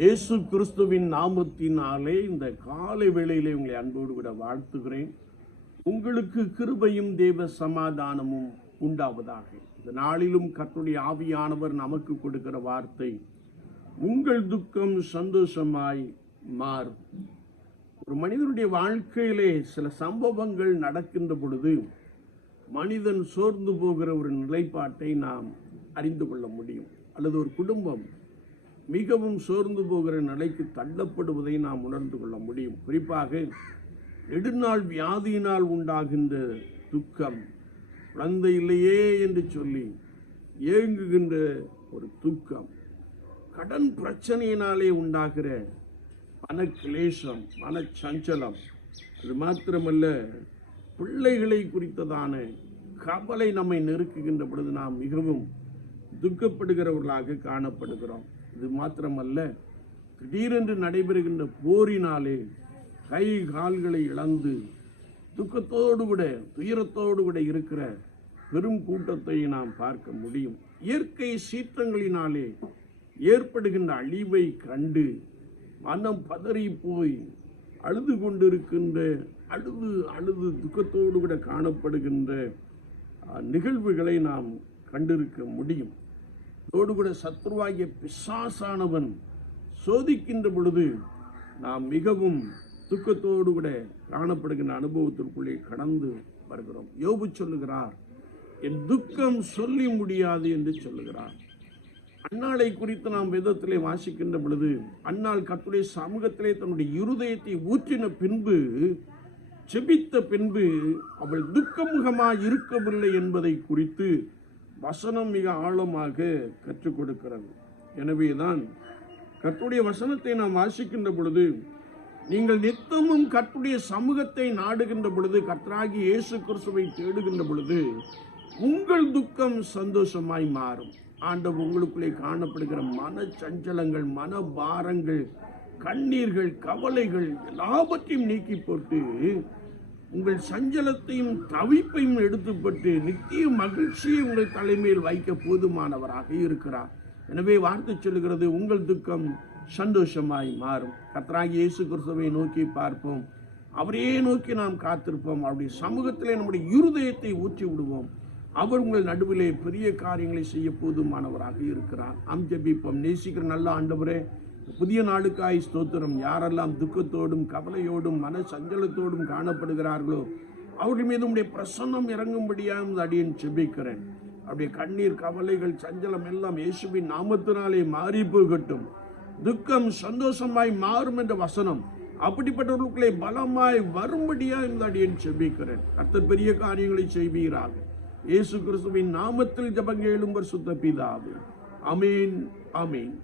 இயேசு கிறிஸ்துவின் நாமத்தினாலே இந்த காலை வேளையிலே உங்களை அன்போடு கூட வாழ்த்துகிறேன். உங்களுக்கு கிருபையும் தேவ சமாதானமும் உண்டாவதாக. இந்த நாளிலும் கற்றுடைய ஆவியானவர் நமக்கு கொடுக்கிற வார்த்தை உங்கள் துக்கம் சந்தோஷமாய் மாறும். ஒரு மனிதனுடைய வாழ்க்கையிலே சில சம்பவங்கள் நடக்கின்ற பொழுது மனிதன் சோர்ந்து போகிற ஒரு நிலைப்பாட்டை நாம் அறிந்து கொள்ள முடியும். அல்லது ஒரு குடும்பம் மிகவும் சோர்ந்து போகிற நிலைக்கு தள்ளப்படுவதை நாம் உணர்ந்து கொள்ள முடியும். குறிப்பாக நெடுநாள் வியாதியினால் உண்டாகின்ற துக்கம் குழந்தை இல்லையே என்று சொல்லி ஏங்குகின்ற ஒரு துக்கம் கடன் பிரச்சனையினாலே உண்டாகிற மன கிளேசம் மன சஞ்சலம் அது மாத்திரமல்ல பிள்ளைகளை குறித்ததான கவலை நம்மை நெருக்குகின்ற பொழுது நாம் மிகவும் துக்கப்படுகிறவர்களாக காணப்படுகிறோம். இது மாத்திரமல்ல திடீரென்று நடைபெறுகின்ற போரினாலே கை கால்களை இழந்து துக்கத்தோடு கூட துயரத்தோடு கூட இருக்கிற பெரும் கூட்டத்தை நாம் பார்க்க முடியும். இயற்கை சீற்றங்களினாலே ஏற்படுகின்ற அழிவை கண்டு மனம் பதறி போய் அழுது கொண்டிருக்கின்ற அழுது அழுது துக்கத்தோடு கூட காணப்படுகின்ற நிகழ்வுகளை நாம் கண்டிருக்க முடியும். அதோடு கூட சத்ருவாகிய பிசாசானவன் சோதிக்கின்ற பொழுது நாம் மிகவும் துக்கத்தோடு கூட காணப்படுகின்ற அனுபவத்திற்குள்ளே கடந்து வருகிறோம். யோபு சொல்லுகிறார் என் துக்கம் சொல்லி முடியாது என்று சொல்லுகிறார். அன்னாளை குறித்து நாம் வேதத்திலே வாசிக்கின்ற பொழுது அன்னாள் கத்துடைய சமூகத்திலே தன்னுடைய இருதயத்தை ஊற்றின பின்பு செபித்த பின்பு அவள் துக்கமுகமாக இருக்கவில்லை என்பதை குறித்து வசனம் மிக ஆழமாக கற்றுக் கொடுக்கிறது. எனவேதான் கற்றுடைய வசனத்தை நாம் வாசிக்கின்ற பொழுது நீங்கள் நித்தமும் கற்றுடைய சமூகத்தை நாடுகின்ற பொழுது கர்த்தராகி இயேசு கிறிஸ்துவை தேடுகின்ற பொழுது உங்கள் துக்கம் சந்தோஷமாய் மாறும். ஆண்டவர் உங்களுக்குள்ளே காணப்படுகிற மன சஞ்சலங்கள் மன பாரங்கள் கண்ணீர்கள் கவலைகள் எல்லாவற்றையும் நீக்கி போட்டு உங்கள் சஞ்சலத்தையும் தவிப்பையும் எடுத்துப்பட்டு நித்திய மகிழ்ச்சியை உங்கள் தலைமையில் வைக்க போதுமானவராக இருக்கிறார். எனவே வார்த்தை சொல்கிறது உங்கள் துக்கம் சந்தோஷமாய் மாறும். கத்ராகி இயேசு கிறிஸ்துவை நோக்கி பார்ப்போம். அவரையே நோக்கி நாம் காத்திருப்போம். அவருடைய சமூகத்திலே நம்முடைய இருதயத்தை ஊற்றி விடுவோம். அவர் உங்கள் நடுவிலே பெரிய காரியங்களை செய்ய போதுமானவராக இருக்கிறார். அம் ஜெபிப்போம். நேசிக்கிற நல்ல ஆண்டவரே புதிய நாளுக்காய் ஸ்தோத்திரம். யாரெல்லாம் துக்கத்தோடும் கவலையோடும் மன சஞ்சலத்தோடும் காணப்படுகிறார்களோ அவர்கள் மீது உடைய பிரசன்னம் இறங்கும்படியாக இந்த செபிக்கிறேன் அப்படியே கண்ணீர் கவலைகள் சஞ்சலம் எல்லாம் இயேசுவின் நாமத்தினாலே மாறி போகட்டும். துக்கம் சந்தோஷமாய் மாறும் என்ற வசனம். அப்படிப்பட்டவர்களுக்குள்ளே பலமாய் வரும்படியா இந்த அடியன் செபிக்கிறேன் கர்த்தர் பெரிய காரியங்களை செய்வீராக. இயேசு கிறிஸ்துவின் நாமத்தில் ஜபங்கேளும் சுத்த பிதாவே. அமீன் அமீன்